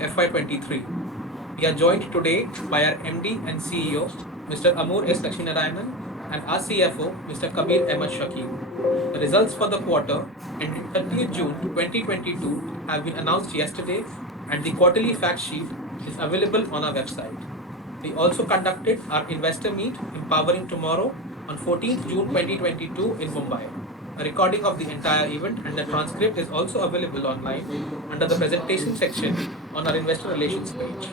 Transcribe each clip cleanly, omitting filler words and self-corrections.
FY23. We are joined today by our MD and CEO, Mr. Amur S. Lakshminarayanan, and our CFO, Mr. Kabir Ahmed Shakil. The results for the quarter ending 30th June 2022 have been announced yesterday, and the quarterly fact sheet is available on our website. We also conducted our investor meet Empowering Tomorrow on 14th June 2022 in Mumbai. A recording of the entire event and the transcript is also available online under the presentation section on our investor relations page.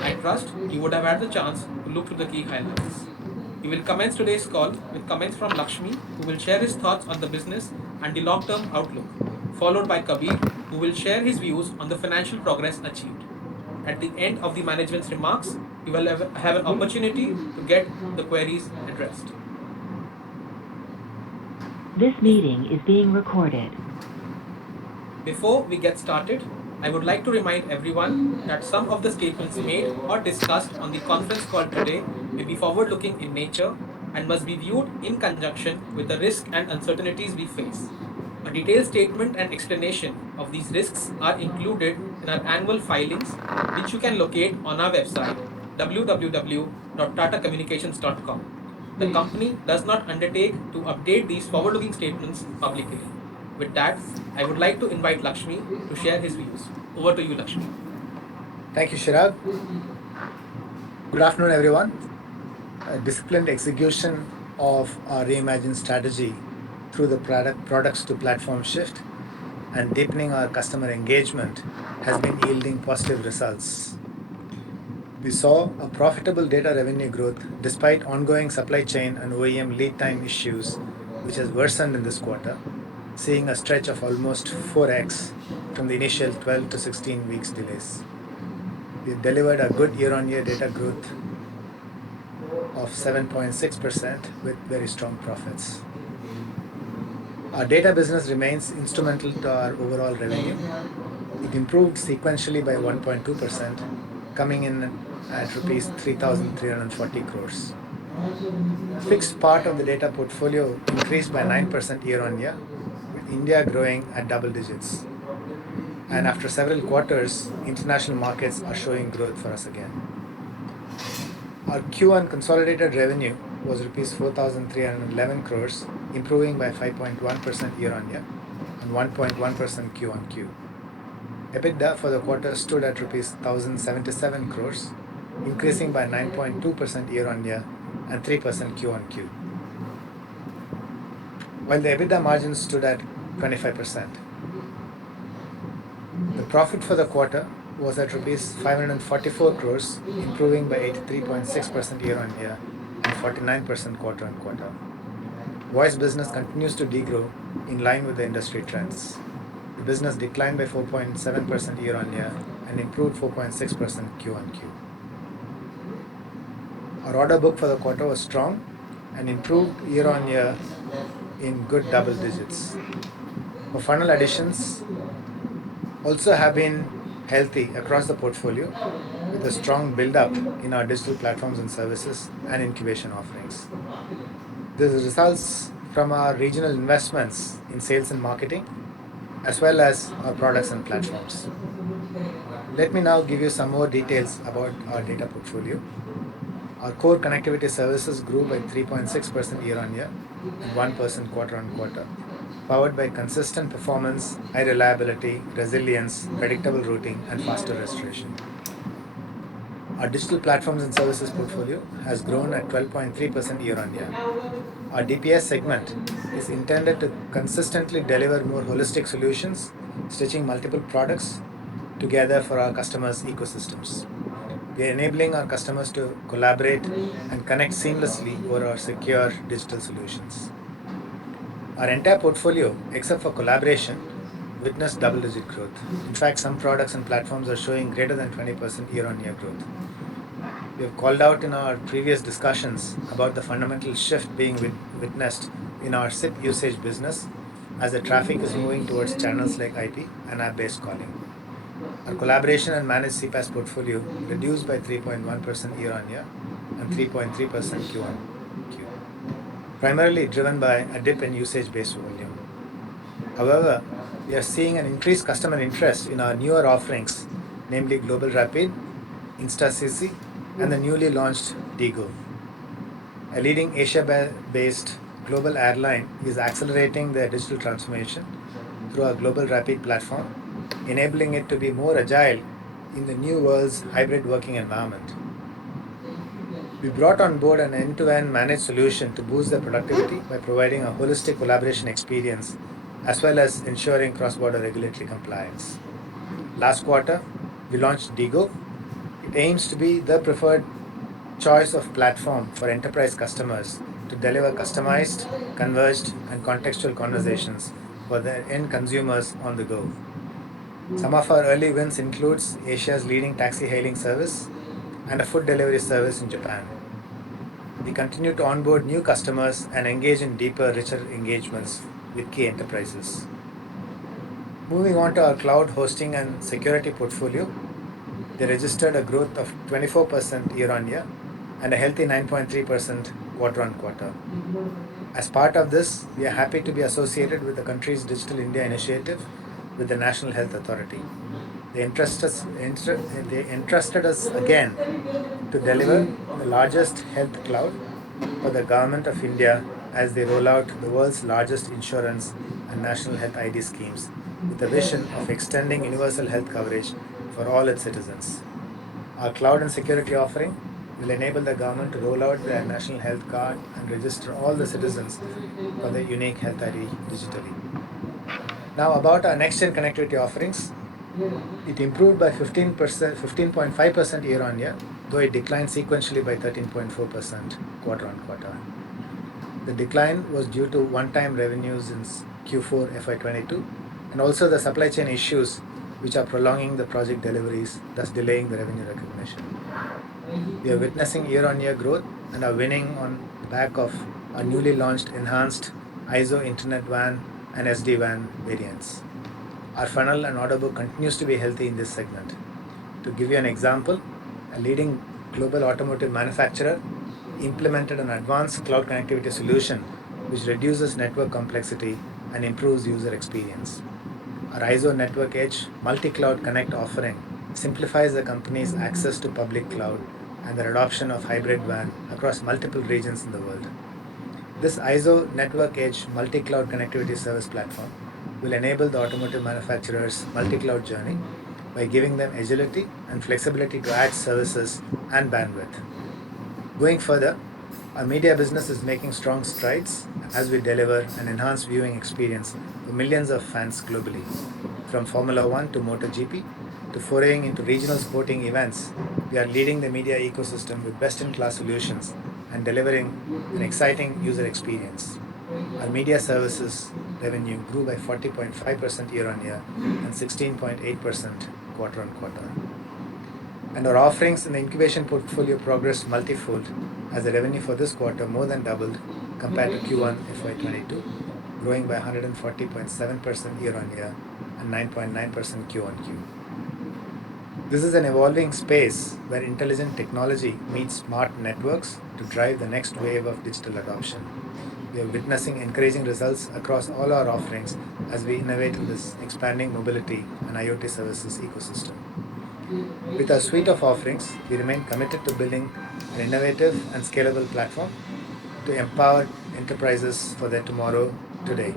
I trust you would have had the chance to look through the key highlights. We will commence today's call with comments from Lakshmi, who will share his thoughts on the business and the long-term outlook, followed by Kabir, who will share his views on the financial progress achieved. At the end of the management's remarks, you will have an opportunity to get the queries addressed. This meeting is being recorded. Before we get started, I would like to remind everyone that some of the statements made or discussed on the conference call today may be forward-looking in nature and must be viewed in conjunction with the risks and uncertainties we face. A detailed statement and explanation of these risks are included in our annual filings, which you can locate on our website www.tatacommunications.com. The company does not undertake to update these forward-looking statements publicly. With that, I would like to invite Lakshmi to share his views. Over to you, Lakshmi. Thank you, Shirag. Good afternoon, everyone. Disciplined execution of our reimagined strategy through the products to platform shift and deepening our customer engagement has been yielding positive results. We saw a profitable data revenue growth despite ongoing supply chain and OEM lead time issues, which has worsened in this quarter, seeing a stretch of almost 4x from the initial 12 to 16 weeks delays. We delivered a good year-on-year data growth of 7.6% with very strong profits. Our data business remains instrumental to our overall revenue. It improved sequentially by 1.2%, coming in at rupees 3,340 crores. Fixed part of the data portfolio increased by 9% year-on-year, with India growing at double digits. And after several quarters, international markets are showing growth for us again. Our Q1 consolidated revenue was rupees 4,311 crores, improving by 5.1% year-on-year and 1.1% Q-on-Q. EBITDA for the quarter stood at rupees 1,077 crores, increasing by 9.2% year-on-year and 3% Q-on-Q. While the EBITDA margin stood at 25%. The profit for the quarter was at rupees 544 crores, improving by 83.6% year-on-year and 49% quarter-on-quarter. Voice business continues to degrow in line with the industry trends. The business declined by 4.7% year-on-year and improved 4.6% Q-on-Q. Our order book for the quarter was strong and improved year-on-year in good double digits. Our funnel additions also have been healthy across the portfolio, with a strong build-up in our digital platforms and services and incubation offerings. This results from our regional investments in sales and marketing, as well as our products and platforms. Let me now give you some more details about our data portfolio. Our core connectivity services grew by 3.6% year-on-year and 1% quarter-on-quarter, powered by consistent performance, high reliability, resilience, predictable routing, and faster restoration. Our digital platforms and services portfolio has grown at 12.3% year-on-year. Our DPS segment is intended to consistently deliver more holistic solutions, stitching multiple products together for our customers' ecosystems. We are enabling our customers to collaborate and connect seamlessly over our secure digital solutions. Our entire portfolio, except for collaboration, witnessed double-digit growth. In fact, some products and platforms are showing greater than 20% year-on-year growth. We have called out in our previous discussions about the fundamental shift being witnessed in our SIP usage business as the traffic is moving towards channels like IP and app-based calling. Our collaboration and managed CPaaS portfolio reduced by 3.1% year-on-year and 3.3% Q-on-Q, primarily driven by a dip in usage-based volume. However, we are seeing an increased customer interest in our newer offerings namely Global Rapid, InstaCC, and the newly launched DGO. A leading Asia-based global airline is accelerating their digital transformation through a Global Rapid platform, enabling it to be more agile in the new world's hybrid working environment. We brought on board an end-to-end managed solution to boost their productivity by providing a holistic collaboration experience as well as ensuring cross-border regulatory compliance. Last quarter, we launched DGO. It aims to be the preferred choice of platform for enterprise customers to deliver customized, converged, and contextual conversations for their end consumers on the go. Some of our early wins includes Asia's leading taxi hailing service and a food delivery service in Japan. We continue to onboard new customers and engage in deeper, richer engagements with key enterprises. Moving on to our cloud hosting and security portfolio, they registered a growth of 24% year-on-year and a healthy 9.3% quarter-on-quarter. As part of this, we are happy to be associated with the country's Digital India initiative with the National Health Authority. They entrusted us again to deliver the largest health cloud for the Government of India as they roll out the world's largest insurance and national health ID schemes with the vision of extending universal health coverage for all its citizens. Our cloud and security offering will enable the government to roll out their national health card and register all the citizens for their unique health ID digitally. Now about our next-gen connectivity offerings, it improved by 15.5% year-on-year, though it declined sequentially by 13.4% quarter-on-quarter. The decline was due to one-time revenues in Q4 FY22 and also the supply chain issues which are prolonging the project deliveries, thus delaying the revenue recognition. We are witnessing year-on-year growth and are winning on the back of our newly launched enhanced ISO Internet WAN and SD-WAN variants. Our funnel and order book continues to be healthy in this segment. To give you an example, a leading global automotive manufacturer implemented an advanced cloud connectivity solution which reduces network complexity and improves user experience. Our ISO Network Edge multi-cloud connect offering simplifies the company's access to public cloud and their adoption of hybrid WAN across multiple regions in the world. This ISO Network Edge multi-cloud connectivity service platform will enable the automotive manufacturer's multi-cloud journey by giving them agility and flexibility to add services and bandwidth. Going further, our media business is making strong strides as we deliver an enhanced viewing experience for millions of fans globally. From Formula One to MotoGP to foraying into regional sporting events, we are leading the media ecosystem with best-in-class solutions and delivering an exciting user experience. Our media services revenue grew by 40.5% year-on-year and 16.8% quarter-on-quarter. And our offerings in the incubation portfolio progressed multifold as the revenue for this quarter more than doubled compared to Q1 FY22, growing by 140.7% year-on-year and 9.9% Q-on-Q. This is an evolving space where intelligent technology meets smart networks to drive the next wave of digital adoption. We are witnessing encouraging results across all our offerings as we innovate in this expanding mobility and IoT services ecosystem. With our suite of offerings, we remain committed to building an innovative and scalable platform to empower enterprises for their tomorrow today.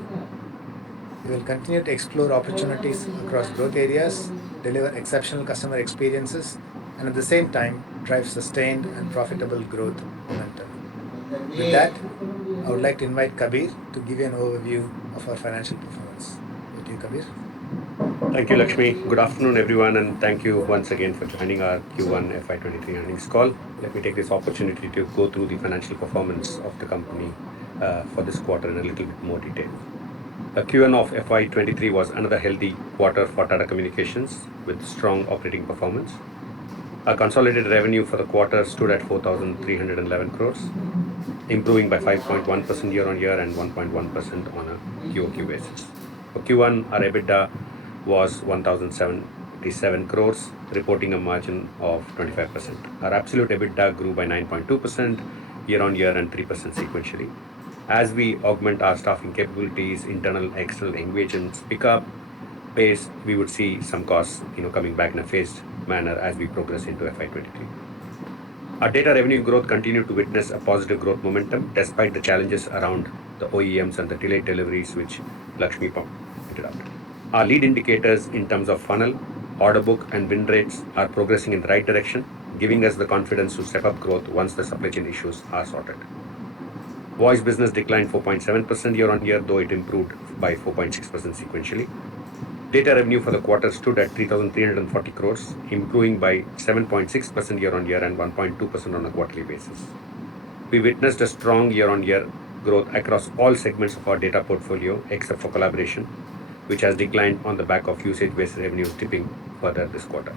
We will continue to explore opportunities across growth areas, deliver exceptional customer experiences, and at the same time drive sustained and profitable growth momentum. With that, I would like to invite Kabir to give you an overview of our financial performance. Over to you, Kabir. Thank you, Lakshmi. Good afternoon, everyone, and thank you once again for joining our Q1 FY23 earnings call. Let me take this opportunity to go through the financial performance of the company for this quarter in a little bit more detail. Q1 of FY23 was another healthy quarter for Tata Communications with strong operating performance. Our consolidated revenue for the quarter stood at 4,311 crores, improving by 5.1% year-on-year and 1.1% on a QoQ basis. For Q1, our EBITDA was 1,077 crores, reporting a margin of 25%. Our absolute EBITDA grew by 9.2% year-on-year and 3% sequentially. As we augment our staffing capabilities, internal, external engagements pick up pace, we would see some costs, coming back in a phased manner as we progress into FY23. Our data revenue growth continued to witness a positive growth momentum despite the challenges around the OEMs and the delayed deliveries, which Lakshmi pointed out. Our lead indicators in terms of funnel, order book, and win rates are progressing in the right direction, giving us the confidence to step up growth once the supply chain issues are sorted. Voice business declined 4.7% year-on-year, though it improved by 4.6% sequentially. Data revenue for the quarter stood at 3,340 crores, improving by 7.6% year-on-year and 1.2% on a quarterly basis. We witnessed a strong year-on-year growth across all segments of our data portfolio, except for collaboration, which has declined on the back of usage-based revenues dipping further this quarter.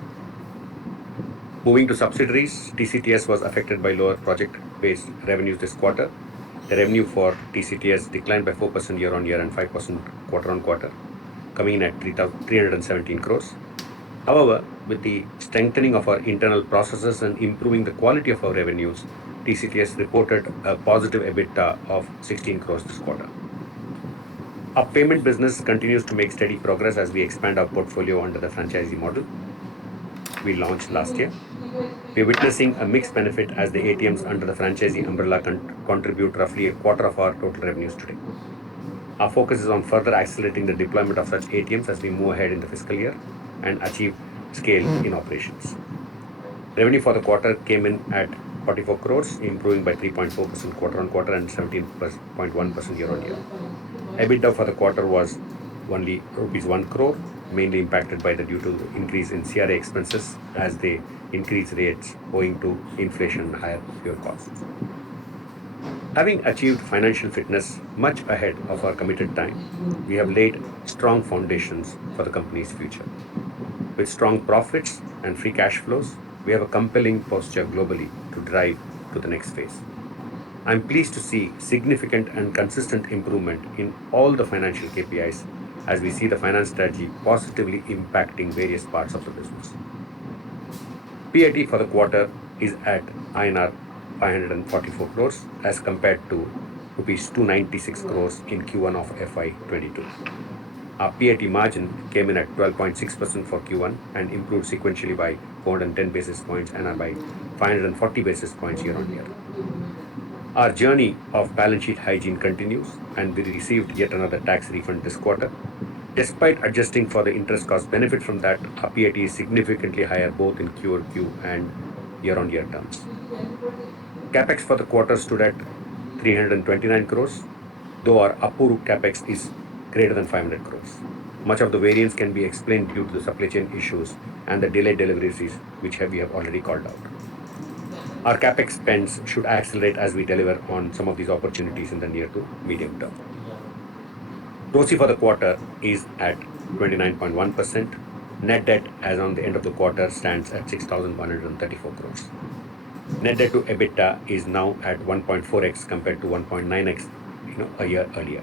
Moving to subsidiaries, TCTS was affected by lower project-based revenues this quarter. The revenue for TCTS declined by 4% year-on-year and 5% quarter-on-quarter, coming in at 317 crores. However, with the strengthening of our internal processes and improving the quality of our revenues, TCTS reported a positive EBITDA of 16 crores this quarter. Our payment business continues to make steady progress as we expand our portfolio under the franchisee model we launched last year. We're witnessing a mixed benefit as the ATMs under the franchisee umbrella contribute roughly a quarter of our total revenues today. Our focus is on further accelerating the deployment of such ATMs as we move ahead in the fiscal year and achieve scale in operations. Revenue for the quarter came in at 44 crores, improving by 3.4% quarter-on-quarter and 17.1% year-on-year. EBITDA for the quarter was only rupees 1 crore, mainly impacted by due to the increase in CRA expenses as they increase rates owing to inflation and higher fuel costs. Having achieved financial fitness much ahead of our committed time, we have laid strong foundations for the company's future. With strong profits and free cash flows, we have a compelling posture globally to drive to the next phase. I'm pleased to see significant and consistent improvement in all the financial KPIs as we see the finance strategy positively impacting various parts of the business. PAT for the quarter is at INR 544 crores as compared to rupees 296 crores in Q1 of FY22. Our PAT margin came in at 12.6% for Q1 and improved sequentially by 410 basis points and by 540 basis points year-on-year. Our journey of balance sheet hygiene continues, and we received yet another tax refund this quarter. Despite adjusting for the interest cost benefit from that, our PAT is significantly higher both in QoQ and year-on-year terms. Capex for the quarter stood at 329 crores, though our approved Capex is greater than 500 crores. Much of the variance can be explained due to the supply chain issues and the delayed deliveries, which we have already called out. Our Capex spends should accelerate as we deliver on some of these opportunities in the near to medium term. ROCE for the quarter is at 29.1%. Net debt as on the end of the quarter stands at 6,134 crores. Net debt to EBITDA is now at 1.4x compared to 1.9x a year earlier.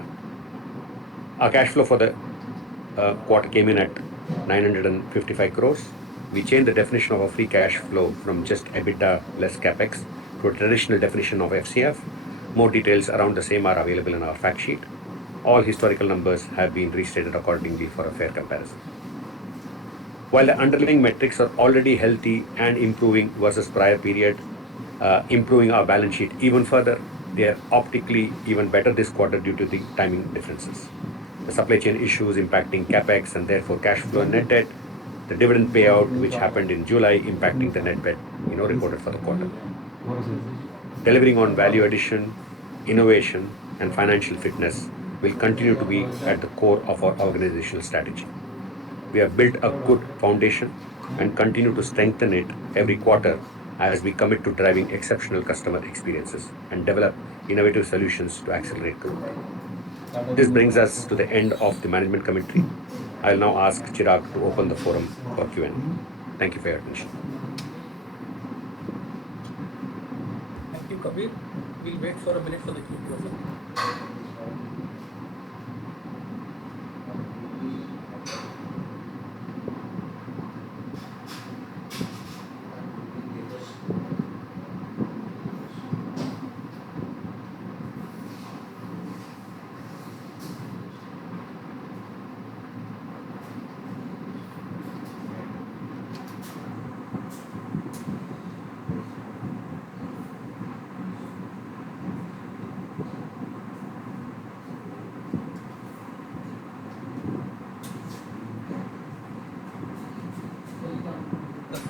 Our cash flow for the quarter came in at 955 crores. We changed the definition of our free cash flow from just EBITDA less Capex to a traditional definition of FCF. More details around the same are available in our fact sheet. All historical numbers have been restated accordingly for a fair comparison. While the underlying metrics are already healthy and improving versus prior period, improving our balance sheet even further, they are optically even better this quarter due to the timing differences. The supply chain issues impacting Capex and therefore cash flow and net debt, the dividend payout which happened in July impacting the net debt reported for the quarter. Delivering on value addition, innovation and financial fitness will continue to be at the core of our organizational strategy. We have built a good foundation and continue to strengthen it every quarter as we commit to driving exceptional customer experiences and develop innovative solutions to accelerate growth. This brings us to the end of the management commentary. I'll now ask Chirag to open the forum for Q&A. Thank you for your attention. Thank you, Kabir. We'll wait for a minute for the queue to open.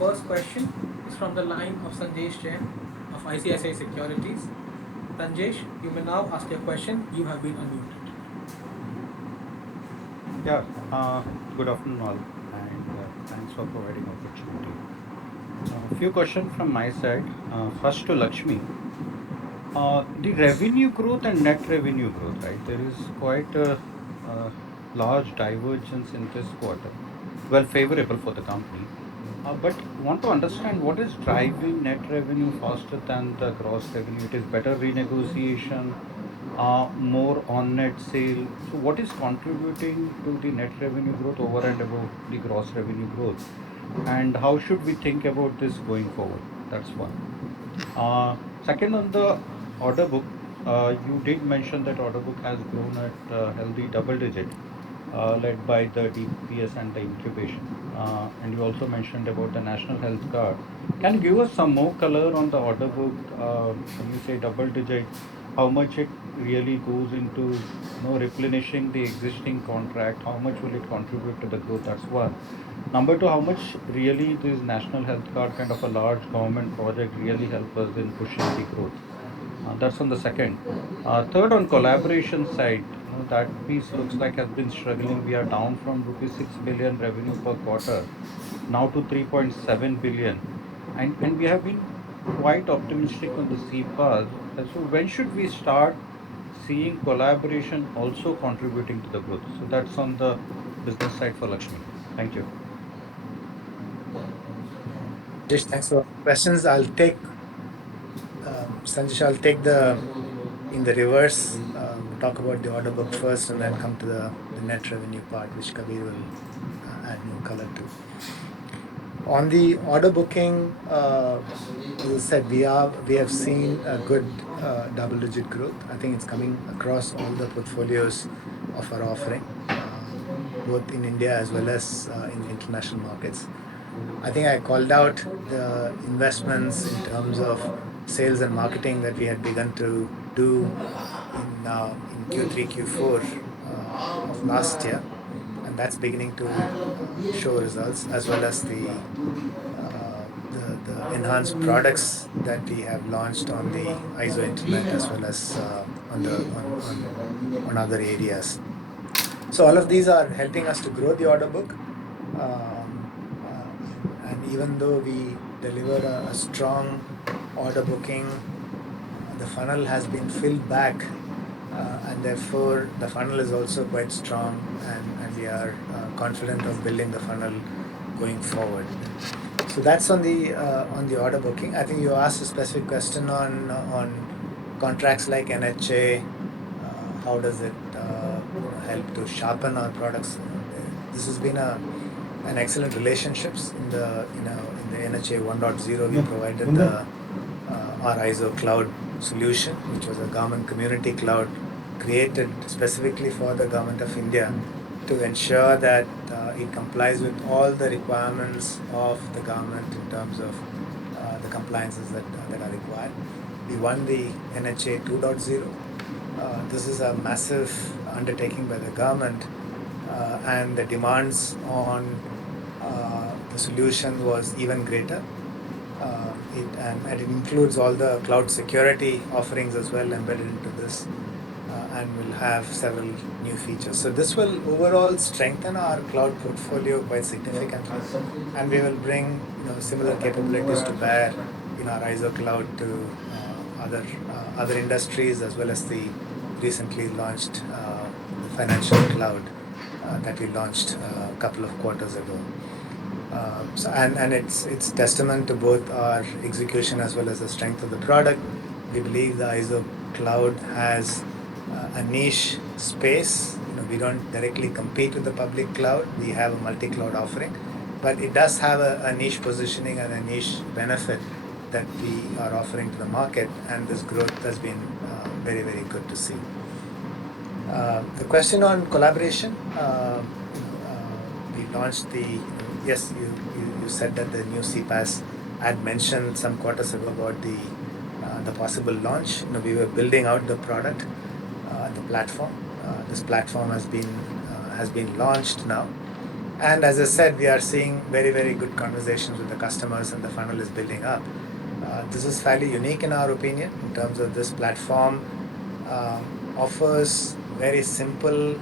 first question is from the line of Sanjesh Jain of ICICI Securities. Sanjesh, you may now ask your question. You have been unmuted. Yeah, good afternoon all, and thanks for providing opportunity. A few questions from my side. First to Lakshmi. The revenue growth and net revenue growth, right? There is quite a large divergence in this quarter. Well, favorable for the company. But want to understand what is driving net revenue faster than the gross revenue. It is better renegotiation, more on net sale. So what is contributing to the net revenue growth over and above the gross revenue growth? And how should we think about this going forward? That's one. Second, on the order book, you did mention that order book has grown at healthy double digit, led by the DPS and the incubation. And you also mentioned about the National Health Card. Can you give us some more color on the order book? When you say double digit, how much it really goes into replenishing the existing contract? How much will it contribute to the growth? That's one. Number two, how much really this National Health Card kind of a large government project really help us in pushing the growth? That's on the second. Third, on collaboration side, that piece looks like has been struggling. We are down from rupees 6 billion revenue per quarter now to 3.7 billion, and we have been quite optimistic on the CPAS. So when should we start seeing collaboration also contributing to the growth? So that's on the business side for Lakshmi. Thank you. Just thanks for questions. I'll take Sanjesh. I'll take the in the reverse. Talk about the order book first, and then come to the net revenue part, which Kabir will add more color to. On the order booking, you said we have seen a good double-digit growth. I think it's coming across all the portfolios of our offering, both in India as well as in international markets. I think I called out the investments in terms of sales and marketing that we had begun to do in Q3, Q4 of last year, and that's beginning to show results, as well as the enhanced products that we have launched on the ISO Internet, as well as on other areas. So all of these are helping us to grow the order book. And even though we deliver a strong order booking, the funnel has been filled back, and therefore the funnel is also quite strong, and we are confident of building the funnel going forward. So that's on the order booking. I think you asked a specific question on contracts like NHA. How does it help to sharpen our products? This has been an excellent relationships in the NHA 1.0. We provided our ISO cloud solution, which was a government community cloud created specifically for the government of India, to ensure that it complies with all the requirements of the government in terms of the compliances that are required. We won the NHA 2.0. This is a massive undertaking by the government, and the demands on the solution was even greater. And it includes all the cloud security offerings as well embedded into this, and will have several new features. So this will overall strengthen our cloud portfolio quite significantly, and we will bring similar capabilities to bear in our ISO cloud to other industries, as well as the recently launched financial cloud that we launched a couple of quarters ago. And it's testament to both our execution as well as the strength of the product. We believe the ISO cloud has a niche space. We don't directly compete with the public cloud. We have a multi-cloud offering, but it does have a niche positioning and a niche benefit that we are offering to the market, and this growth has been very, very good to see. The question on collaboration, we launched yes, you said that the new CPaaS. I had mentioned some quarters ago about the possible launch. We were building out the product, the platform. This platform has been launched now, And as I said, we are seeing very, very good conversations with the customers, and the funnel is building up. This is fairly unique in our opinion in terms of this platform offers very simple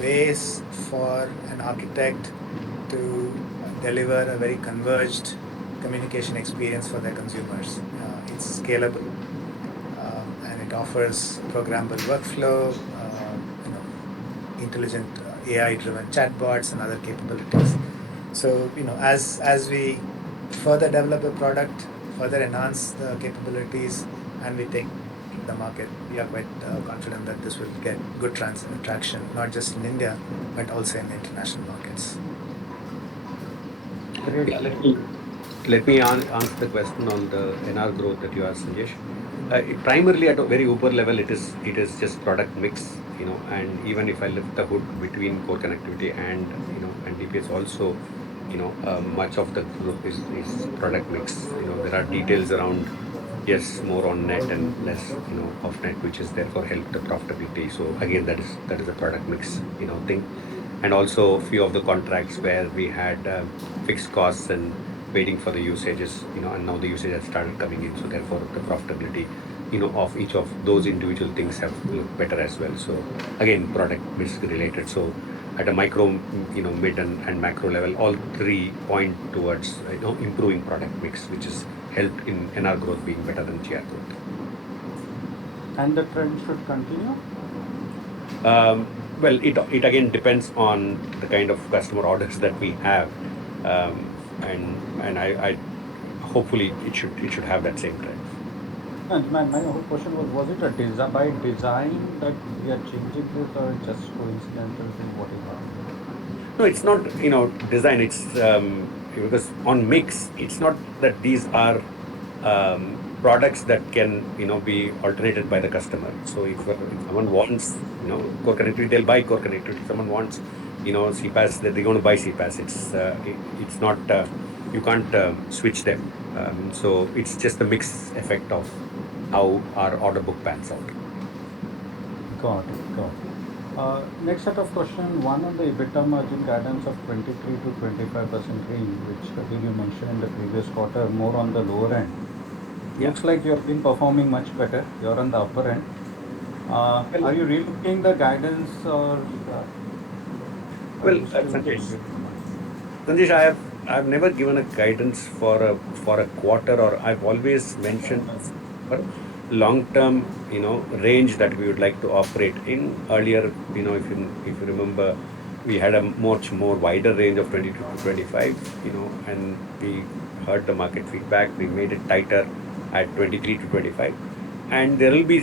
ways for an architect to deliver a very converged communication experience for their consumers. It's scalable and it offers programmable workflow, intelligent AI-driven chatbots and other capabilities. So as we further develop the product, further enhance the capabilities, and we take the market, we are quite confident that this will get good traction, not just in India, but also in international markets. Great. Yeah, let me answer the question on the NR growth that you asked, Sanjesh. Primarily at a very uber level, it is just product mix, and even if I lift the hood between core connectivity and DPS also, much of the growth is product mix. There are details around, yes, more on net and less, off net, which is therefore help the profitability. So again, that is a product mix, thing. And also few of the contracts where we had fixed costs and waiting for the usages, and now the usage has started coming in. So therefore, the profitability, of each of those individual things have looked better as well. So again, product mix related. So at a micro, mid and macro level, all three point towards improving product mix, which is helped in NR growth being better than GR growth. And the trend should continue? Well, it again depends on the kind of customer orders that we have, and I hopefully it should have that same trend. And my whole question was it a by design that we are changing this, or just coincidental to what is happening? No, it's not design. It's because on mix, it's not that these are products that can be alternated by the customer. So if someone wants core connectivity, they'll buy core connectivity. If someone wants CPaaS, they're going to buy CPaaS. It's not you can't switch them. So it's just the mix effect of how our order book pans out. Got it. Next set of questions, one on the EBITDA margin guidance of 23 to 25% range, which Kabir you mentioned in the previous quarter, more on the lower end. Yeah. Looks like you have been performing much better. You're on the upper end. Are you relooking the guidance, or Well, Sanjesh, I've never given a guidance for a quarter, or I've always mentioned for long-term, range that we would like to operate in. Earlier, if you remember, we had a much more wider range of 22 to 25, and we heard the market feedback. We made it tighter at 23 to 25. And there will be,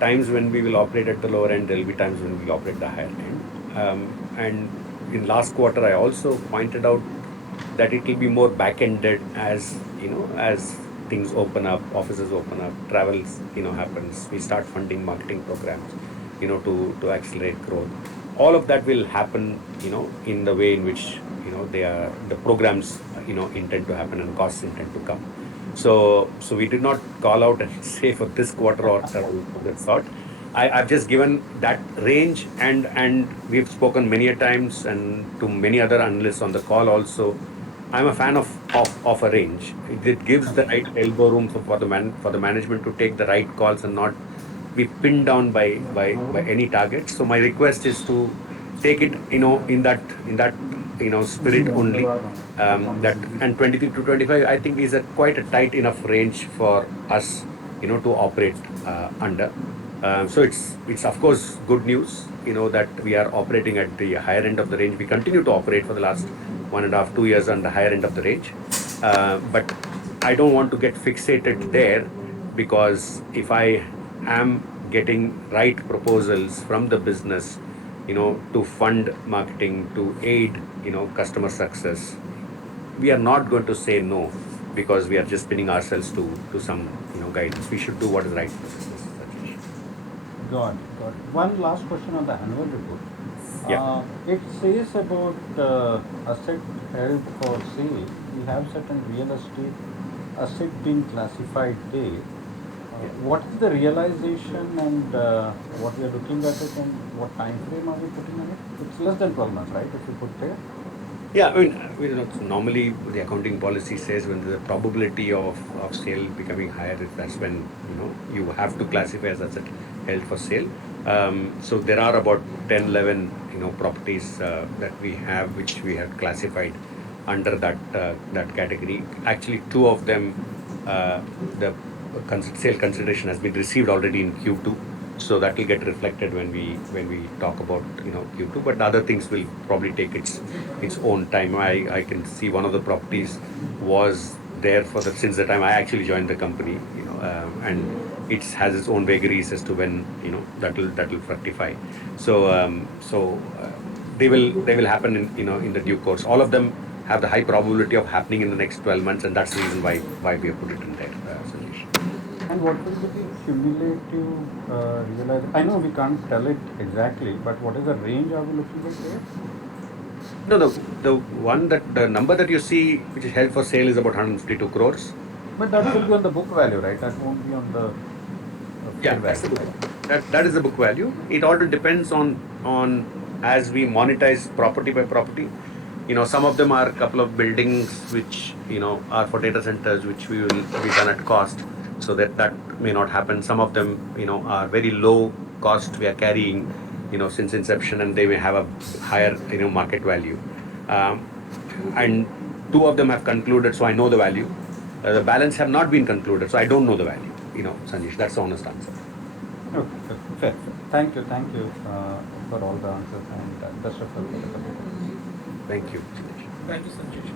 times when we will operate at the lower end. There will be times when we will operate the higher end. And in last quarter, I also pointed out that it will be more back-ended as things open up, offices open up, travels happens. We start funding marketing programs, to accelerate growth. All of that will happen, in the way in which the programs intend to happen and costs intend to come. So we did not call out and say for this quarter or that sort. I've just given that range, and we've spoken many a times and to many other analysts on the call also. I'm a fan of a range. It gives the right elbow room for the management to take the right calls and not be pinned down by any target. So my request is to take it in that spirit only. That and 23 to 25 I think is quite a tight enough range for us to operate under. So it's of course good news that we are operating at the higher end of the range. We continue to operate for the last 1.5 2 years on the higher end of the range, but I don't want to get fixated there, because if I am getting right proposals from the business, to fund marketing, to aid, customer success, we are not going to say no because we are just pinning ourselves to some, guidance. We should do what is right for the business. Got it. One last question on the annual report. Yeah. It says about asset held for sale. We have certain real estate asset being classified there. What is the realization, and what we are looking at it, and what time frame are we putting on it? It's less than 12 months, right? If you put there. Yeah, I mean, normally the accounting policy says when there's a probability of sale becoming higher, that's when you have to classify as asset held for sale. So there are about 10, 11 properties that we have which we have classified under that category. Actually, two of them, the sale consideration has been received already in Q2. So that will get reflected when we talk about Q2, but other things will probably take its own time. I can see one of the properties was there since the time I actually joined the company, and it has its own vagaries as to when that will fructify. So they will happen in the due course. All of them have the high probability of happening in the next 12 months, and that's the reason why we have put it in there, Sanjesh. And what will be the cumulative realization? I know we can't tell it exactly, but what is the range are we looking at there? No, the number that you see, which is held for sale, is about 152 crores. But that will be on the book value, right? That won't be on the fair Yeah, that's the value, book. right? That is the book value. It all depends on as we monetize property by property. Some of them are a couple of buildings which are for data centers, which we will be done at cost, so that may not happen. Some of them are very low cost we are carrying since inception, and they may have a higher market value. Um, and two of them have concluded, so I know the value. The balance have not been concluded, so I don't know the value. Sanjesh, that's the honest answer. Okay, okay, fair, fair. Thank you for all the answers and best of luck for the coming days. Thank you, Sanjesh. Thank you, Sanjesh.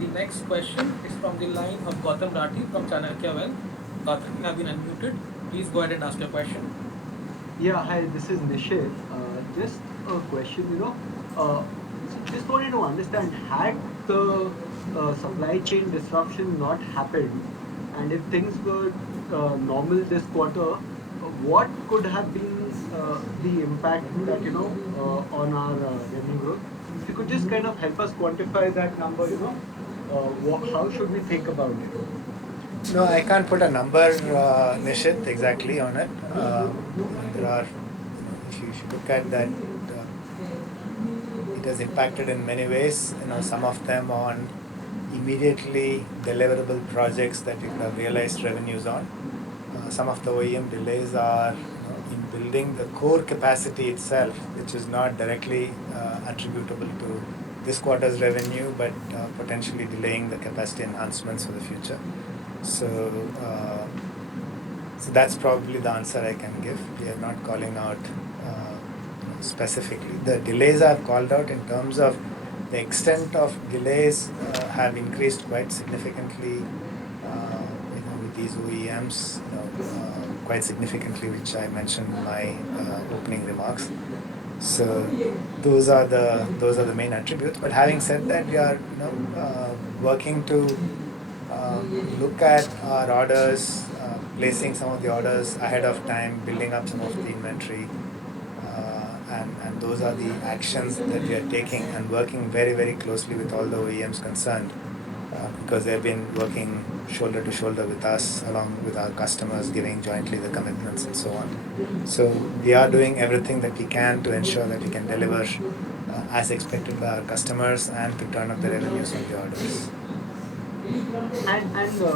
The next question is from the line of Gautam Rathi from Chanakya Wealth. Gautam, you have been unmuted. Please go ahead and ask your question. Yeah, hi, this is Nishit. Just a question, uh, just wanted to understand, had the supply chain disruption not happened, and if things were normal this quarter, what could have been the impact that, on our revenue growth? If you could just kind of help us quantify that number, how should we think about it? No, I can't put a number, Nishit, exactly on it. There are, if you look at that, it has impacted in many ways. Some of them on immediately deliverable projects that you could have realized revenues on. Some of the OEM delays are in building the core capacity itself, which is not directly attributable to this quarter's revenue, but potentially delaying the capacity enhancements for the future. So, so that's probably the answer I can give. We are not calling out specifically. The delays are called out in terms of the extent of delays have increased quite significantly. With these OEMs, quite significantly, which I mentioned in my opening remarks. So those are the main attributes. But having said that, we are working to look at our orders, placing some of the orders ahead of time, building up some of the inventory, and those are the actions that we are taking and working very, very closely with all the OEMs concerned, because they've been working shoulder to shoulder with us, along with our customers, giving jointly the commitments and so on. So we are doing everything that we can to ensure that we can deliver as expected by our customers and to turn up the revenues on the orders. And Lakshmi,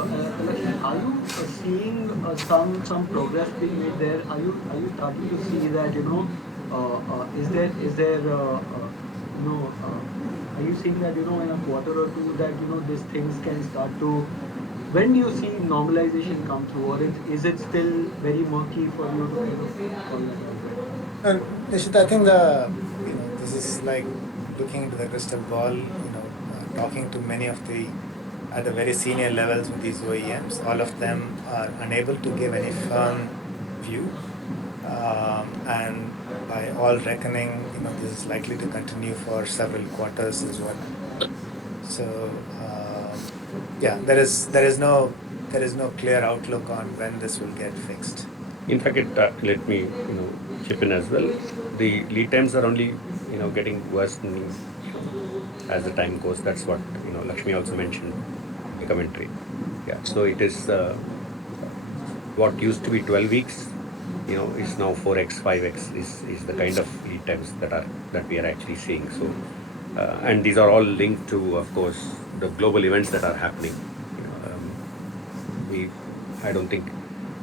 are you seeing some progress being made there? Are you starting to see that is there are you seeing that in a quarter or two that these things can start to, when do you see normalization come through, or is it still very murky for you to kind of call that out right now? And Nishit, I think this is like looking into the crystal ball. Talking to many of the at the very senior levels with these OEMs, all of them are unable to give any firm view, and by all reckoning, this is likely to continue for several quarters as well. So yeah, there is no clear outlook on when this will get fixed. In fact, let me chip in as well. The lead times are only getting worse as the time goes. That's what Lakshmi also mentioned in the commentary. Yeah. So it is what used to be 12 weeks is now 4x, 5x is the kind of lead times that we are actually seeing. So, and these are all linked to, of course, the global events that are happening. I don't think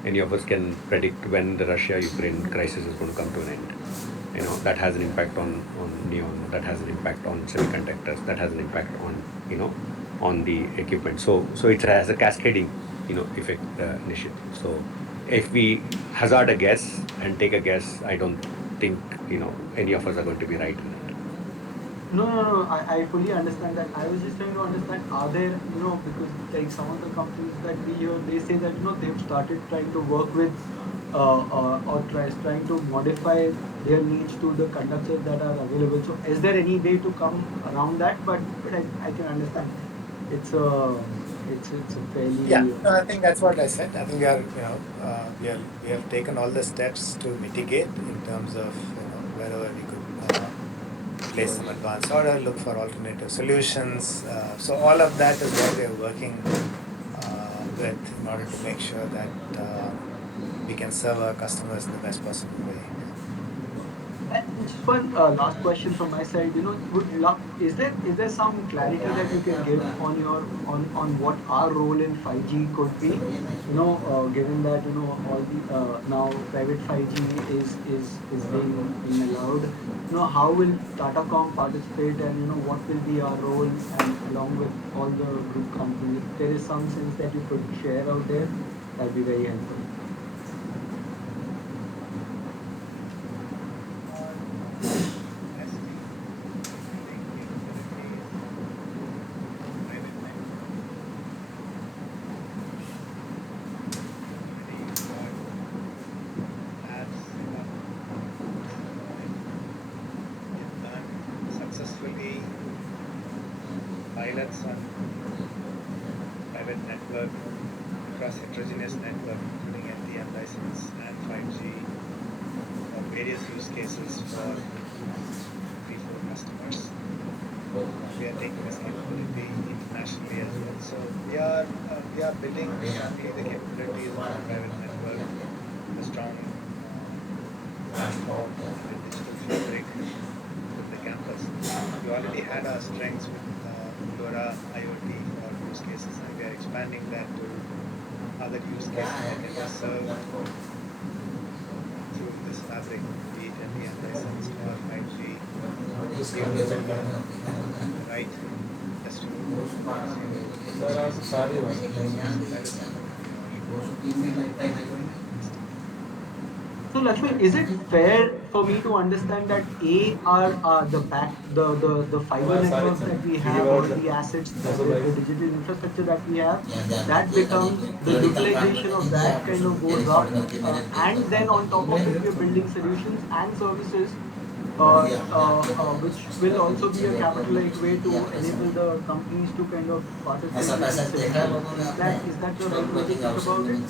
any of us can predict when the Russia-Ukraine crisis is going to come to an end. That has an impact on neon, that has an impact on semiconductors, that has an impact on the equipment. So it has a cascading effect, Nishit. So if we hazard a guess and take a guess, I don't think any of us are going to be right in it. No. I fully understand that. I was just trying to understand, are there, because like some of the companies that we hear, they say that, they've started trying to work with trying to modify their needs to the conductors that are available. So is there any way to come around that? But I can understand. It's a fairly Yeah, no, I think that's what I said. I think we are, we have taken all the steps to mitigate in terms of, wherever we could place some advance order, look for alternative solutions. So all of that is what we are working with in order to make sure that we can serve our customers in the best possible way. And just one last question from my side. Is there some clarity that you can give on on what our role in 5G could be? Given that all the now private 5G is being allowed. How will Tatacom participate, and what will be our role, and along with all the group companies? If there is some sense that you could share out there, that'd be very helpful. Successfully pilots on private network across heterogeneous network, including LTE license and 5G for various use cases for 3-4 customers. We are taking this capability internationally as well. So we are building the capabilities of our private network, a strong digital fabric with the campus. We already had our strengths with LoRa IoT for use cases, and we are expanding that to other use cases that can be served through this fabric, be it LTE license or 5G. Right? Just to So Lakshmi, is it fair for me to understand that the fiber networks that we have, or the assets, the digital infrastructure that we have, that becomes the utilization of that kind of goes up, and then on top of it, we are building solutions and services, which will also be a capital-light way to enable the companies to kind of participate in these solutions. Is that the right way to think about it?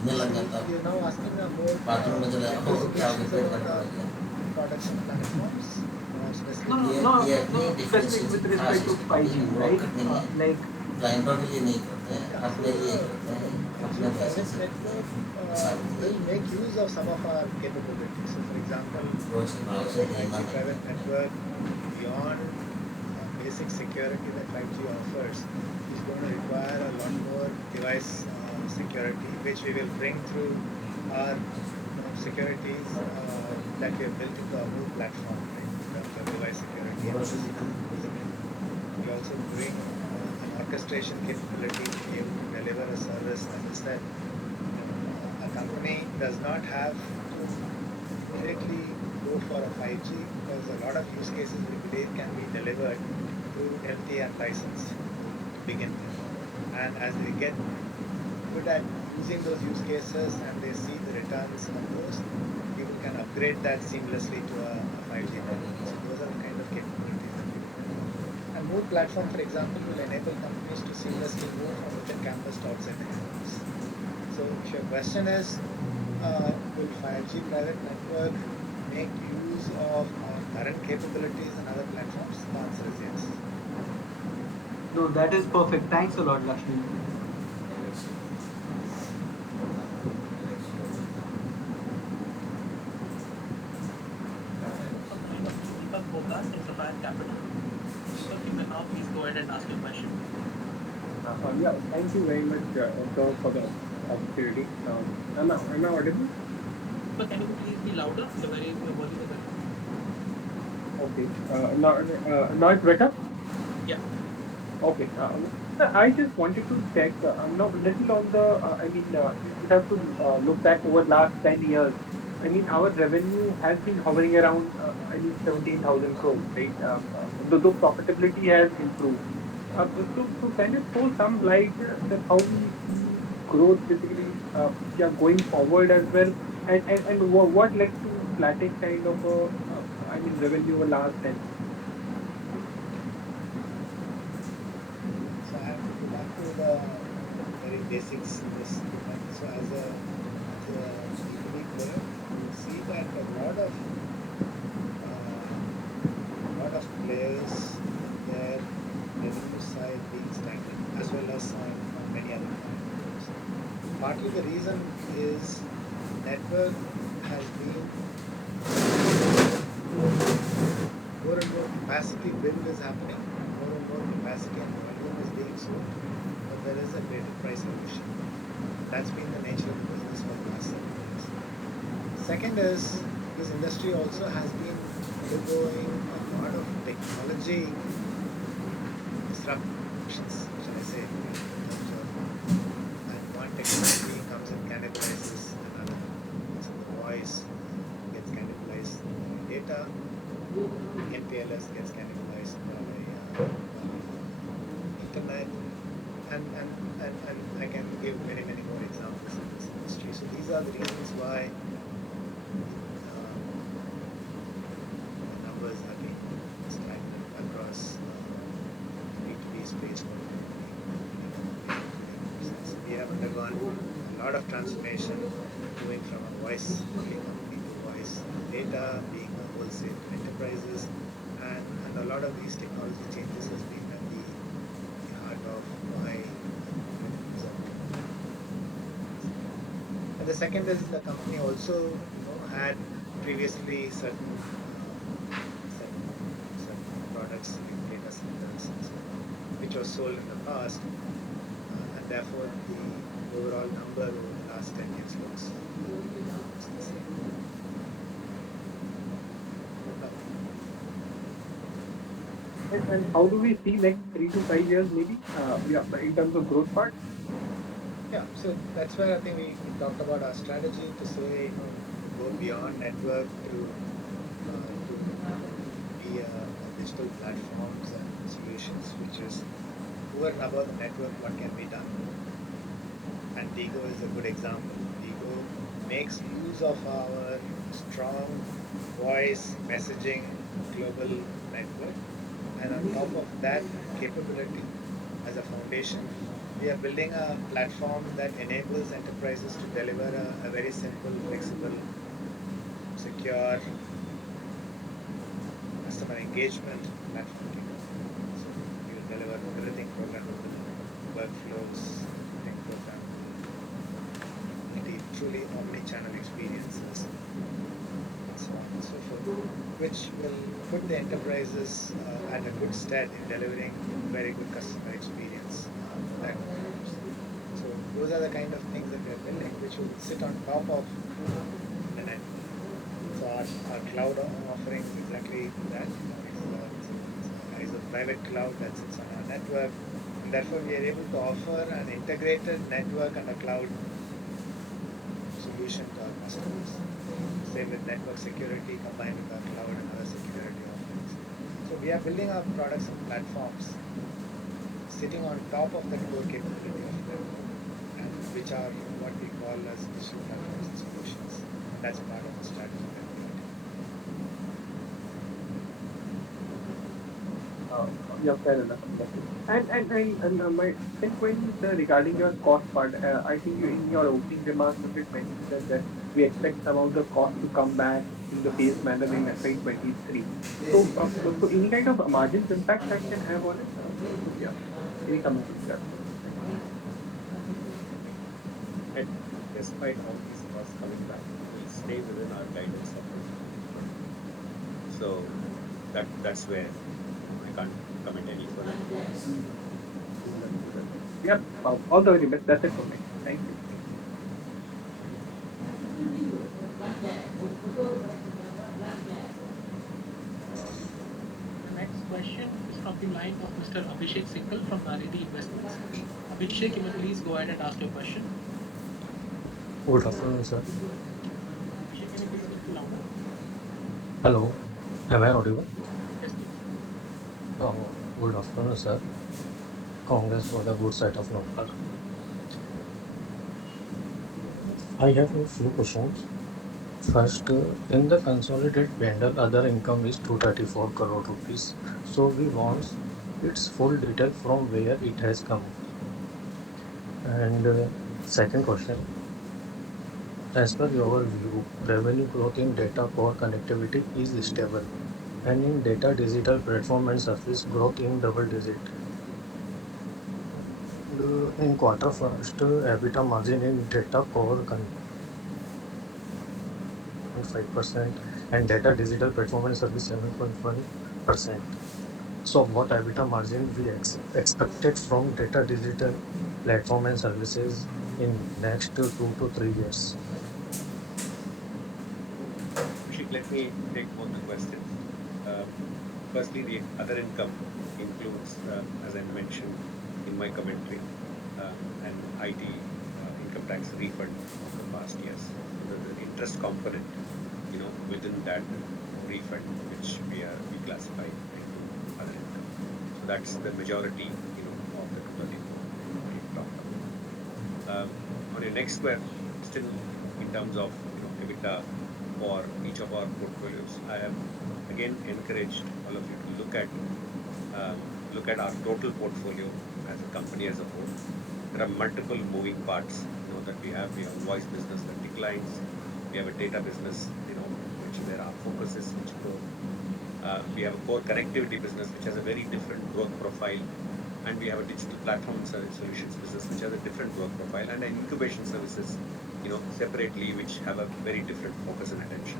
you're now asking a more specifications about the products and platforms, specifically. No, specific with respect to 5G, right? Like, Private network will make use of some of our capabilities. So, for example, 5G private network, beyond basic security that 5G offers, is going to require a lot more device security, which we will bring through our securities that we have built into our new platform, right, in terms of device security. We also bring an orchestration capability to be able to deliver a service. As I said, a company does not have to directly go for a 5G, because a lot of use cases we believe can be delivered through LTE and license to begin with. And as they get good at using those use cases and they see the returns on those, people can upgrade that seamlessly to a 5G network. So those are the kind of capabilities that we have. And Move platform, for example, will enable companies to seamlessly move from within campus to outside the campus. So if your question is, will 5G private network make use of our current capabilities and other platforms? The answer is yes. no, that is perfect. Thanks a lot, Lakshmi. Impact Capital. So you can now please go ahead and ask your question. Yeah, thank you very much, sir, for the opportunity. Am I audible? But can you please be louder? Your volume is very low. Okay. Now it's better? Yeah. Okay. Sir, I just wanted to check, now little on the, if you have to look back over last 10 years, I mean, our revenue has been hovering around, 17,000 crores, right? Though profitability has improved. So can you throw some light that how we see growth basically, yeah, going forward as well? And what led to flattish kind of revenue over last 10 years? So I have to go back to the very basics in this. So as a B2B player, you see that lot of players, their revenue side being stagnant, as well as on many other parameters. Partly the reason is network has been more and more capacity build is happening, more and more capacity and volume is being sold, but there is a greater price erosion. That's been the nature of the business for the last 7 years. Second is this industry also has been undergoing a lot of technology disruptions, shall I say, in terms of and one technology comes and cannibalizes another. So the voice gets cannibalized by data, MPLS gets cannibalized by internet, and I can give many, many more examples in this industry. So these are the reasons why the numbers have been stagnant across B2B space. We have undergone a lot of transformation, moving from a voice only company to voice data, being a wholesale enterprises, and a lot of these technology changes has been at the heart of why. And the second is the company also had previously certain products like data centers and so on, which was sold in the past, and therefore the overall number over the last 10 years looks the same. And how do we see next 3 to 5 years maybe? Yeah, in terms of growth part? Yeah, so that's where I think we talked about our strategy to say, go beyond network to be a digital platforms and solutions, which is over and above the network, what can be done. And Digo is a good example. Digo makes use of our strong voice messaging global network, and on top of that capability as a foundation, we are building a platform that enables enterprises to deliver a very simple, flexible, secure customer engagement platform. So you deliver everything programmable, workflows, everything programmable, truly omni-channel experiences, and so on and so forth, which will put the enterprises at a good stead in delivering very good customer experience for their customers. So those are the kind of things that we are building, which will sit on top of the network. So our cloud offering is exactly that. It's a private cloud that sits on our network, and therefore we are able to offer an integrated network and a cloud solution to our customers. Same with network security combined with our cloud and other security offerings. So we are building our products and platforms sitting on top of the core capability of network, and which are what we call as digital platforms and solutions. And that's part of the strategy that we are taking. Yeah, fair enough. Understood. And my second question is regarding your cost part. I think you, in your opening remarks, you did mention that we expect some of the cost to come back in the phased manner in FY23. So any kind of margins impact that can have on it? Yeah, any comment on that? And despite all these costs coming back, we stay within our guidance of 20%. So that's where I can't comment any further. Yep. All the very best. That's it for me. Thank you. The next question is from the line of Mr. Abhishek Singhal from Naredi Investments. Abhishek, you may please go ahead and ask your question. Good afternoon, sir. Abhishek, can you please speak louder? Hello, am I audible? Yes, please. Good afternoon, sir. Congrats for the good set of numbers. I have a few questions. First, in the consolidated bundle, other income is 234 crore rupees. So we want its full detail from where it has come. And second question, as per your view, revenue growth in data core connectivity is stable, and in data digital platform and service growth in double digit. In quarter first, EBITDA margin in data core 5% and data digital platform and service 7.1%. So what EBITDA margin we expected from data digital platform and services in next 2 to 3 years? Abhishek, let me take both the questions. Firstly, the other income includes, as I mentioned in my commentary, an IT income tax refund of the past years. So the interest component, within that refund, which we classify into other income. So that's the majority, of the 234 we talked about. On your next question, in terms of EBITDA for each of our portfolios, I have again encouraged all of you to look at our total portfolio as a company as a whole. There are multiple moving parts, that we have. We have a voice business that declines. We have a data business, which where our focus is, which grow. We have a core connectivity business which has a very different growth profile, and we have a digital platform solutions business which has a different growth profile, and an incubation services, separately, which have a very different focus and attention.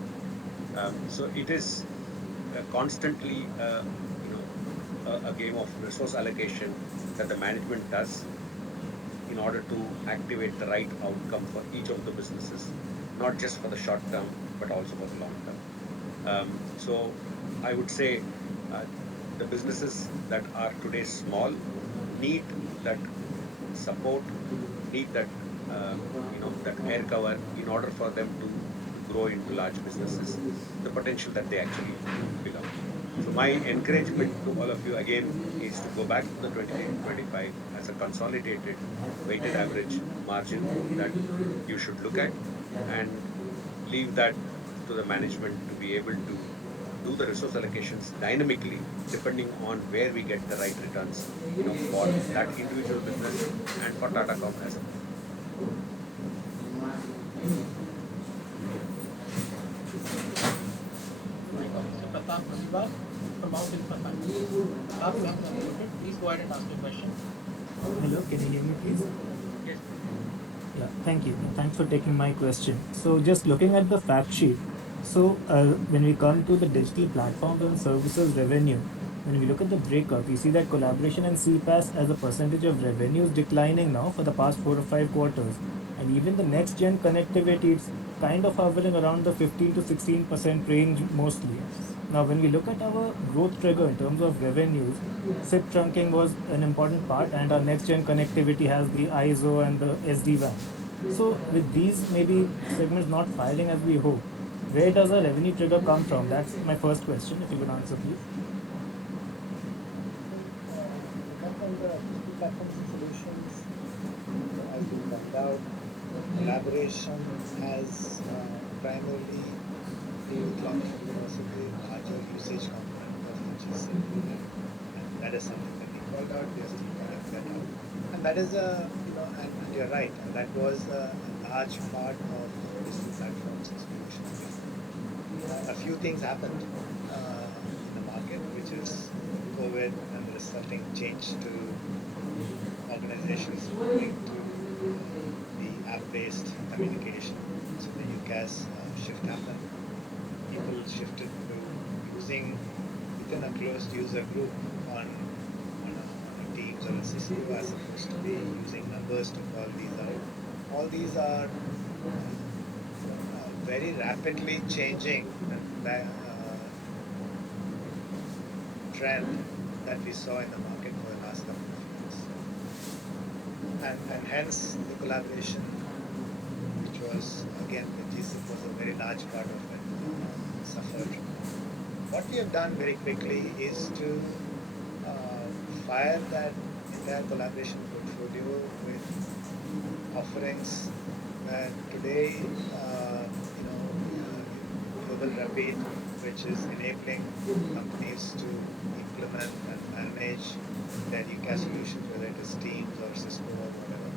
So it is constantly, a game of resource allocation that the management does in order to activate the right outcome for each of the businesses, not just for the short term, but also for the long term. So I would say the businesses that are today small need that support, need that that air cover in order for them to grow into large businesses, the potential that they actually belong. So my encouragement to all of you again is to go back to the 23-25 as a consolidated weighted average margin that you should look at, and leave that to the management to be able to do the resource allocations dynamically depending on where we get the right returns, for that individual business and for Tata Com as a whole. Line of Mr. Pratap Maliwal from Mount Intra Fund. Pratap, you have been unmuted. Please go ahead and ask your question. Hello, can you hear me, please? Yes, please. Yeah, thank you. Thanks for taking my question. So, just looking at the fact sheet, so when we come to the digital platforms and services revenue, when we look at the breakup, we see that collaboration and CPaaS as a percentage of revenue is declining now for the past 4 or 5 quarters, and even the next gen connectivity, it's kind of hovering around the 15 to 16% range mostly. Now, when we look at our growth trigger in terms of revenues, SIP trunking was an important part, and our next gen connectivity has the ISO and the SD-WAN. So, with these maybe segments not firing as we hope, where does our revenue trigger come from? That's my first question, if you could answer, please. They come from the digital platforms and solutions, as you pointed out. Collaboration has primarily to do with also the larger usage component of which is SIP, and that is something that we called out. We are still calling that out, and that is and you're right, that was a large part of digital platforms and solutions. A few things happened in the market, which is COVID and the resulting change to organizations moving to the app-based communication. So the UCaaS shift happened. People shifted to using within a closed user group on a Teams or a Cisco, as opposed to be using numbers to call these out. All these are very rapidly changing trend that we saw in the market for the last couple of years. And hence the collaboration, which was again the GSIP was a very large part of it, suffered. What we have done very quickly is to fire that entire collaboration portfolio with offerings that today, Global Rapid, which is enabling companies to implement and manage their UCaaS solutions, whether it is Teams or Cisco or whatever.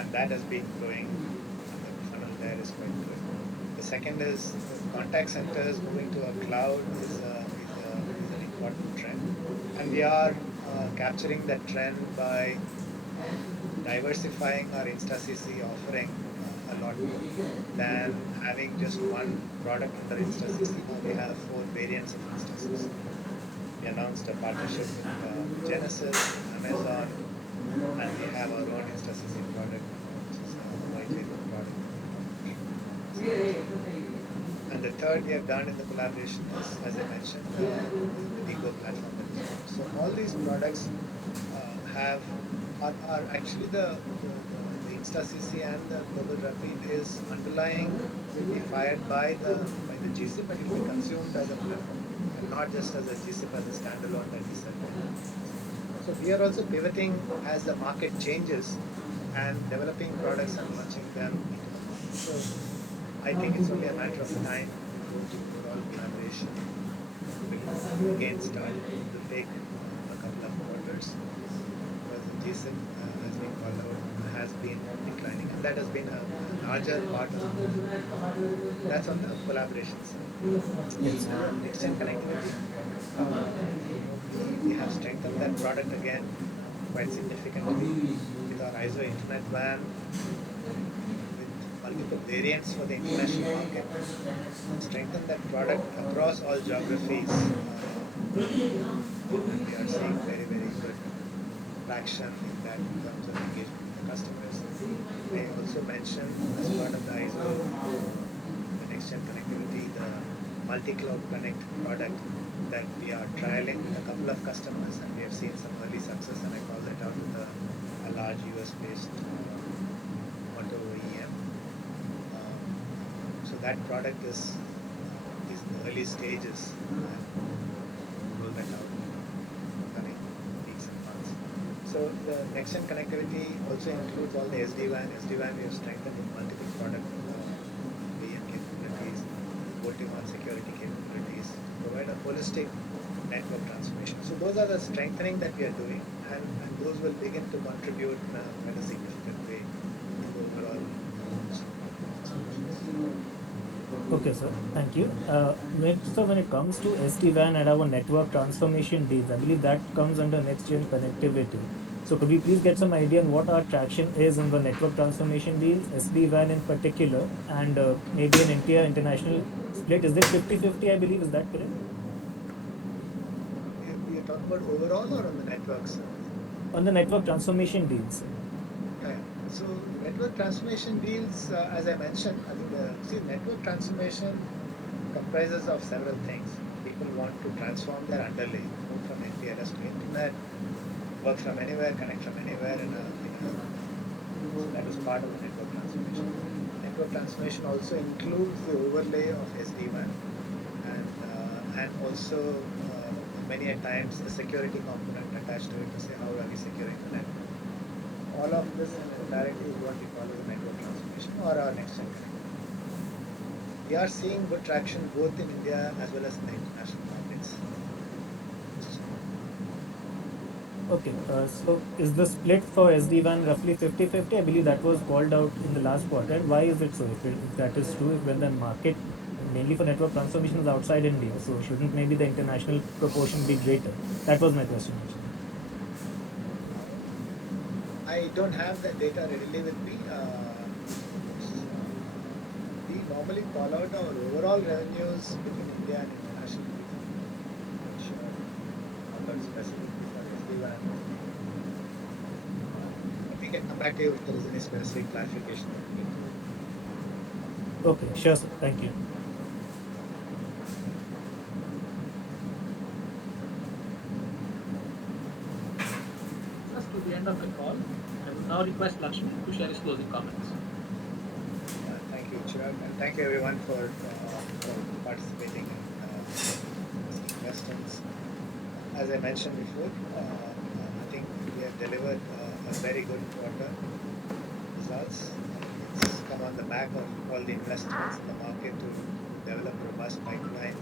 And that has been growing, and the funnel there is quite good. The second is the contact centers moving to a cloud is an important trend. And we are capturing that trend by diversifying our InstaCC offering a lot more than having just one product under InstaCC. Now we have 4 variants of InstaCC. We announced a partnership with Genesis, Amazon, and we have our own InstaCC product, which is a white label product. And the third we have done in the collaboration is, as I mentioned, the Vigo platform. So all these products are actually the InstaCC and the Global Rapid is underlying be fired by the GSIP, but it will be consumed as a platform and not just as a GSIP as a standalone that we sell. So we are also pivoting as the market changes and developing products and launching them into the market. So I think it's only a matter of time before the overall collaboration will again start. It will take a couple of quarters because the GSIP, as we call out, has been declining, and that has been a larger part of it. That's on the collaboration side. Next-gen connectivity. We have strengthened that product again quite significantly with our ISO Internet WAN, with multiple variants for the international market. Strengthen that product across all geographies. And we are seeing very, very good traction in that in terms of engagement with the customers. I also mentioned as part of the ISO, the next-gen connectivity, the multi-cloud connect product that we are trialing with a couple of customers, and we have seen some early success, and I call that out with a large US-based auto OEM. So that product is in the early stages, and roll that out in the coming weeks and months. So the next-gen connectivity also includes all the SD-WAN. SD-WAN we have strengthened with multiple product VM capabilities, multi-one security capabilities, provide a holistic network transformation. So those are the strengthening that we are doing, and those will begin to contribute in a significant way to the overall. Okay, sir. Thank you. So when it comes to SD-WAN and our network transformation deals, I believe that comes under next-gen connectivity. So could we please get some idea on what our traction is in the network transformation deals, SD-WAN in particular, and maybe an India international split? Is it 50-50, I believe? Is that correct? We are talking about overall or on the networks? On the network transformation deals. Yeah. So network transformation deals, as I mentioned, I think network transformation comprises of several things. People want to transform their underlay, move from MPLS to internet, work from anywhere, connect from anywhere, so that is part of the network transformation. Network transformation also includes the overlay of SD-WAN and also many a times the security component attached to it to say how are we securing the network. All of this in entirety is what we call as a network transformation or our next-gen connectivity. We are seeing good traction both in India as well as in the international markets. Okay, so is the split for SD-WAN roughly 50-50? I believe that was called out in the last quarter. And why is it so? If that is true, when the market mainly for network transformation is outside India, so shouldn't maybe the international proportion be greater? That was my question. I don't have that data readily with me. We normally call out our overall revenues between India and international. we can come back to you if there is any specific clarification that we need to. Okay, sure, sir. Thank you. Us to the end of the call. I will now request Lakshmi to share his closing comments. Thank you, Chirag, and thank you everyone for participating and asking questions. As I mentioned before, I think we have delivered a very good quarter results. It's come on the back of all the investments in the market to develop a robust pipeline,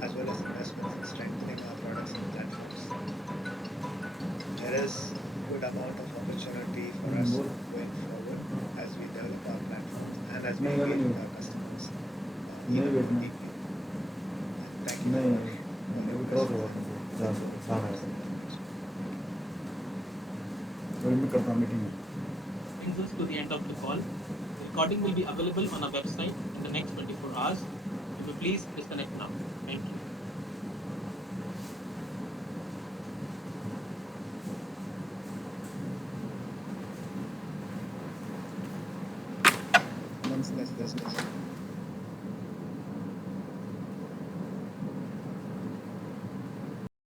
as well as investments in strengthening our products and platforms. There is a good amount of opportunity for us going forward as we develop our platforms and as we engage with our customers. Even deeply. Thank you for Brings us to the end of the call. The recording will be available on our website in the next 24 hours. You may please disconnect now. Thank you. That's